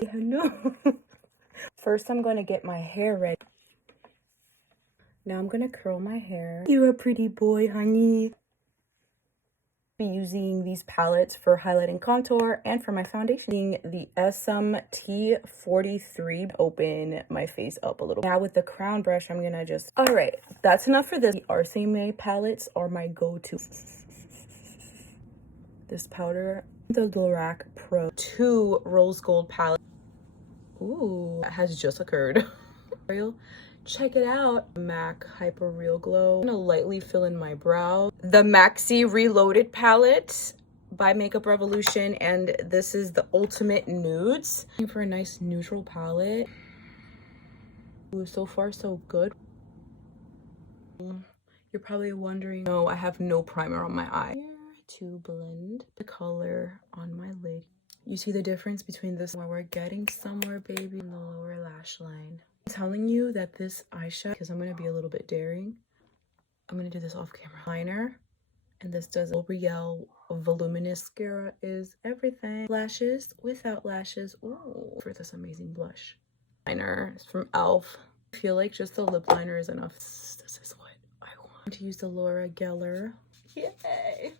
boy. Hello. First, I'm going to get my hair ready. Now I'm going to curl my hair. You're a pretty boy, honey. Be using these palettes for highlighting, contour, and for my foundation. The SM-T43. Open my face up a little. Now with the crown brush, I'm gonna just... All right, that's enough for this. The RCMA palettes are my go-to. This powder, the Lorac Pro 2 Rose Gold palette. Ooh, that has just occurred. Check it out. MAC Hyper Real Glow. I'm gonna lightly fill in my brow. The Maxi Reloaded palette by Makeup Revolution, and this is the Ultimate Nudes. Looking for a nice neutral palette. Ooh, so far so good. You're probably wondering, no, I have no primer on my eye. Here to blend the color on my lid. You see the difference between this where we're getting somewhere, baby, in the lower lash line. I'm telling you that this eyeshadow, because I'm going to be a little bit daring, I'm going to do this off camera. Liner, and this does L'Oreal Voluminous Mascara is everything. Lashes without lashes. Ooh, for this amazing blush. Liner is from e.l.f. I feel like just the lip liner is enough. This is what I want. To use the Laura Geller. Yay!